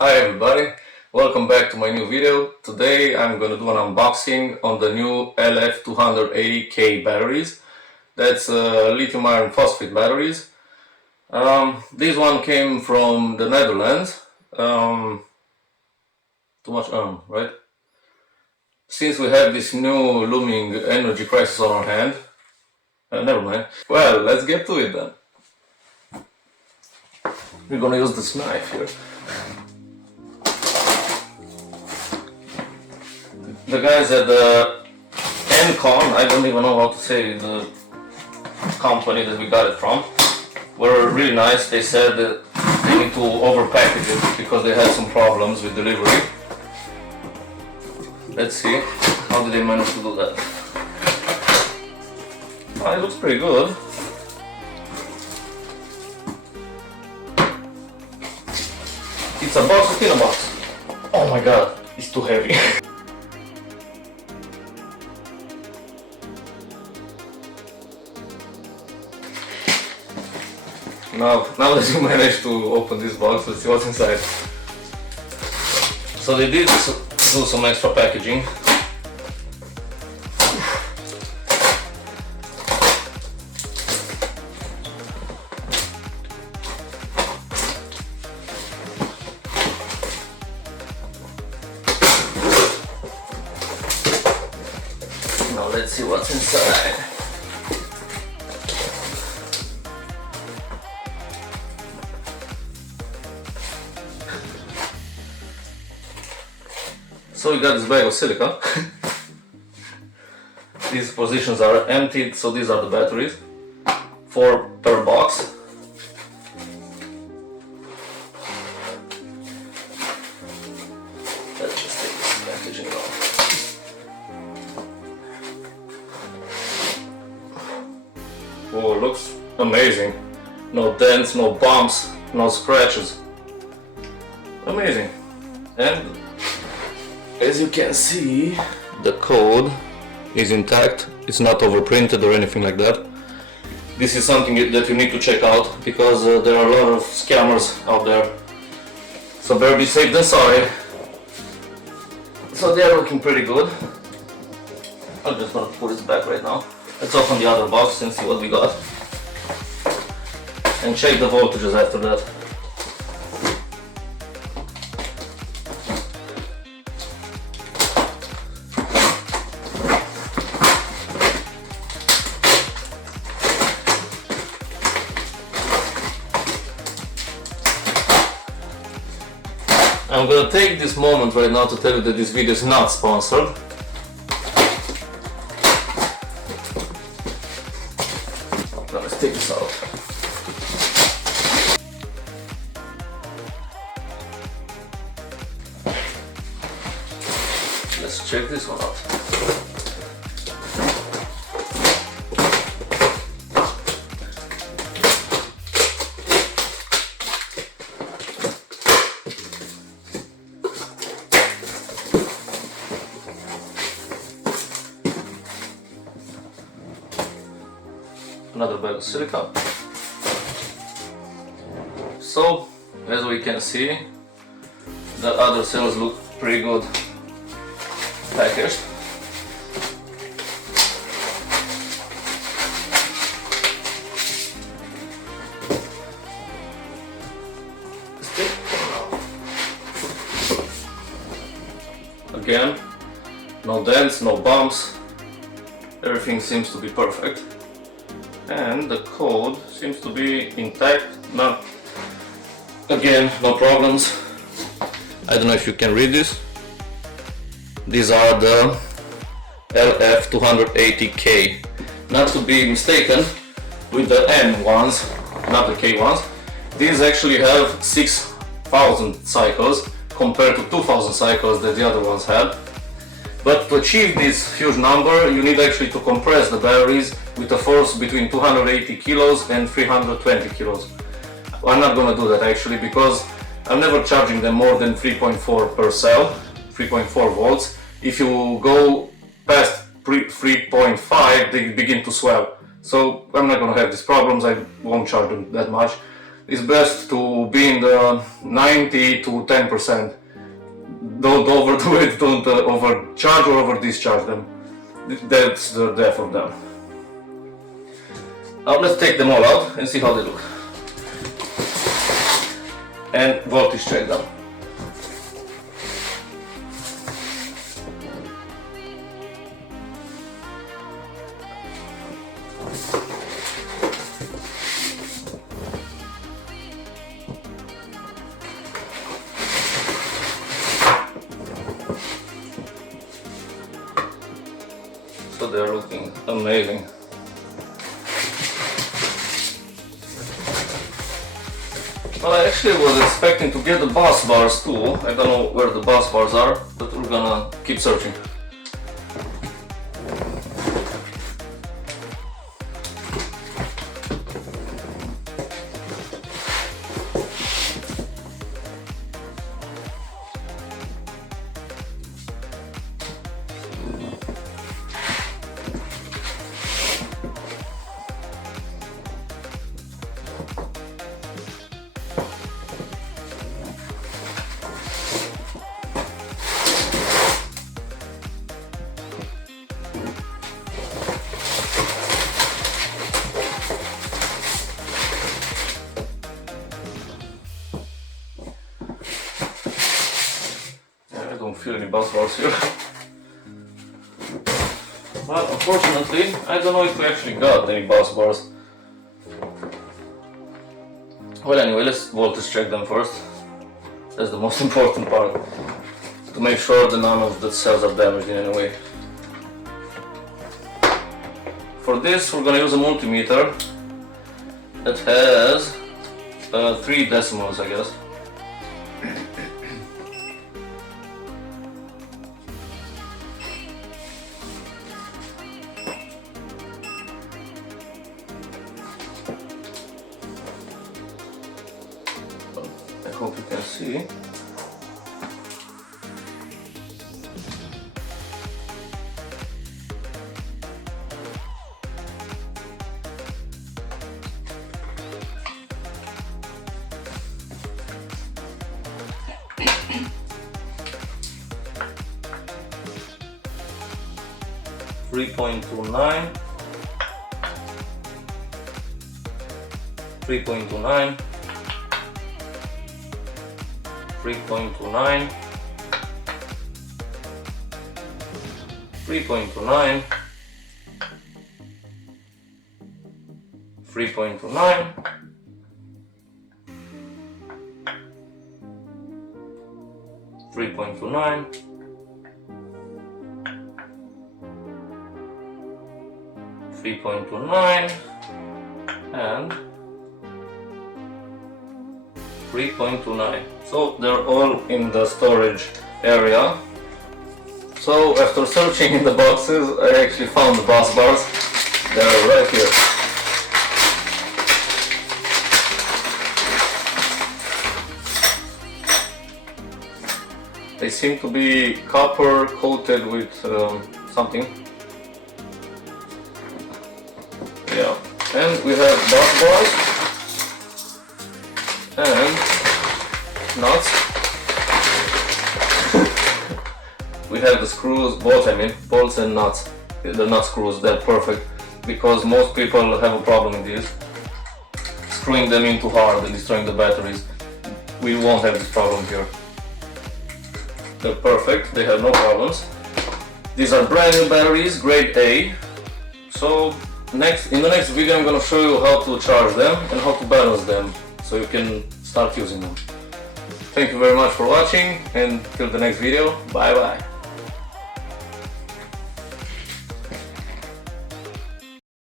Hi everybody, welcome back to my new video. Today I'm going to do an unboxing on the new LF280K batteries. That's lithium iron phosphate batteries. This one came from the Netherlands. Too much right? Since we have this new looming energy crisis on our hand, never mind. Well, let's get to it then. We're gonna use this knife here. The guys at the Encon, I don't even know how to say the company that we got it from, were really nice. They said that they need to overpackage it because they had some problems with delivery. Let's see, how did they manage to do that? Oh, it looks pretty good. It's a box within a box. Oh my god, it's too heavy. Now that you managed to open this box, let's see what's inside. So they did do some extra packaging. Now let's see what's inside. So we got this bag of silica. These positions are emptied, so these are the batteries. 4 per box. Let's just take this packaging off. Oh, it looks amazing. No dents, no bumps, no scratches. Amazing. And as you can see, the code is intact. It's not overprinted or anything like that. This is something that you need to check out because there are a lot of scammers out there. So better be safe than sorry. So they're looking pretty good. I'm just gonna put this back right now. Let's open the other box and see what we got. And check the voltages after that. I'm gonna take this moment right now to tell you that this video is not sponsored. Now let's take this out. Let's check this one out. Another bag of silica. So, as we can see, the other cells look pretty good packaged. Again, no dents, no bumps, everything seems to be perfect. And the code seems to be intact, again, no problems. I don't know if you can read this. These are the LF280K, not to be mistaken with the M ones, not the K ones. These actually have 6,000 cycles compared to 2,000 cycles that the other ones had. But to achieve this huge number, you need actually to compress the batteries with a force between 280 kilos and 320 kilos. I'm not gonna do that actually because I'm never charging them more than 3.4 per cell, 3.4 volts. If you go past 3.5, they begin to swell. So I'm not gonna have these problems, I won't charge them that much. it's best to be in the 90 to 10%. Don't overdo it, don't overcharge or over discharge them. That's the death of them. Now let's take them all out and see how they look. And voltage check them. So they are looking amazing. Well, I actually was expecting to get the bus bars too. I don't know where the bus bars are, but we're gonna keep searching. I don't feel any bus bars here. But unfortunately, I don't know if we actually got any bus bars. Well, anyway, let's voltage check them first. That's the most important part. To make sure that none of the cells are damaged in any way. For this, we're gonna use a multimeter that has 3 decimals, I guess. I hope you can see. .29, 3.29, 3.29, 3.29, 3.29, 3.29, 3.29 and 3.29. So they're all in the storage area. So after searching in the boxes, I actually found the bus bars. They're right here. They seem to be copper coated with something. Yeah, and we have bus bars and nuts. We have the screws, both, I mean, bolts and nuts. The nut screws, they're perfect because most people have a problem with these. Screwing them in too hard and destroying the batteries. We won't have this problem here. They're perfect, they have no problems. These are brand new batteries, grade A. So in the next video I'm going to show you how to charge them and how to balance them so you can start using them. Thank you very much for watching and till the next video, bye bye.